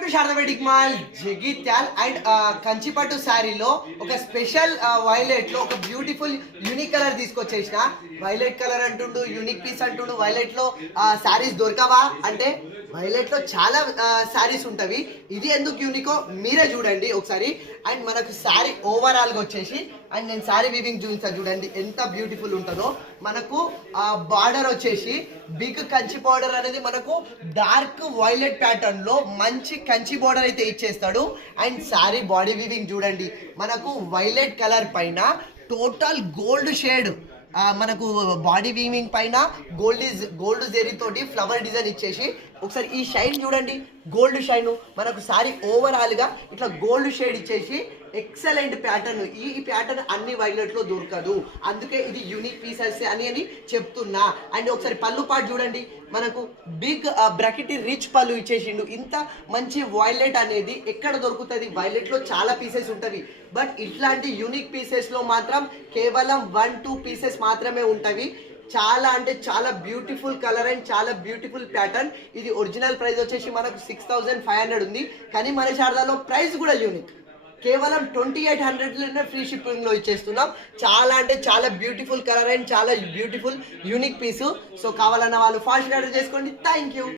welcome to శారదాబెటిక్ mall Jagtial and Kanchipattu శారీలో ఒక స్పెషల్ వైలెట్ లో ఒక బ్యూటిఫుల్ యూనిక్ కలర్ తీసుకొచ్చేసిన వైలెట్ కలర్ అంటుండు యూనిక్ పీస్ అంటుండు వైలెట్ లో శారీస్ దొరకవా అంటే వైలెట్ లో చాలా శారీస్ ఉంటవి ఇది ఎందుకు యూనికో మీరే చూడండి ఒకసారి అండ్ మనకు శారీ ఓవరాల్ గా వచ్చేసి అండ్ నేను శారీ వీవింగ్ చూపిస్తాను చూడండి ఎంత బ్యూటిఫుల్ ఉంటుందో మనకు బార్డర్ వచ్చేసి బిగ్ కంచి బార్డర్ అనేది మనకు డార్క్ వైలెట్ ప్యాటర్న్ లో మంచి కంచి బార్డర్ అయితే ఇచ్చేస్తాడు అండ్ శారీ బాడీ వీవింగ్ చూడండి మనకు వైలెట్ కలర్ పైన టోటల్ గోల్డ్ షేడ్ మనకు బాడీ వీవింగ్ పైన గోల్డ్ జెరీ తోటి ఫ్లవర్ డిజైన్ ఇచ్చేసి ఒకసారి ఈ షైన్ చూడండి గోల్డ్ షైన్ మనకు సారీ ఓవరాల్ గా ఇట్లా గోల్డ్ షేడ్ ఇచ్చేసి ఎక్సలెంట్ ప్యాటర్న్ ఈ ప్యాటర్న్ అన్ని వైలెట్ లో దొరకదు అందుకే ఇది యూనిక్ పీసెస్ అని చెప్తున్నా అండ్ ఒకసారి పళ్ళు పాటు చూడండి మనకు బిగ్ బ్రాకెట్ రిచ్ పళ్ళు ఇచ్చేసిండు ఇంత మంచి వైలెట్ అనేది ఎక్కడ దొరుకుతుంది వైలెట్ లో చాలా పీసెస్ ఉంటవి బట్ ఇట్లాంటి యూనిక్ పీసెస్ లో మాత్రం కేవలం 1-2 పీసెస్ మాత్రమే ఉంటవి చాలా అంటే చాలా బ్యూటిఫుల్ కలర్ అండ్ చాలా బ్యూటిఫుల్ ప్యాటర్న్ ఇది ఒరిజినల్ ప్రైస్ వచ్చేసి మనకు 6500 ఉంది కానీ మన శారదాలో ప్రైస్ కూడా యూనిక్ కేవలం 2800 ఫ్రీ షిప్పింగ్ లో ఇచ్చేస్తున్నాం చాలా అంటే చాలా బ్యూటిఫుల్ కలర్ అండ్ చాలా బ్యూటిఫుల్ యూనిక్ పీసు సో కావాలన్న వాళ్ళు ఫాస్ట్ ఆర్డర్ చేసుకోండి థ్యాంక్ యూ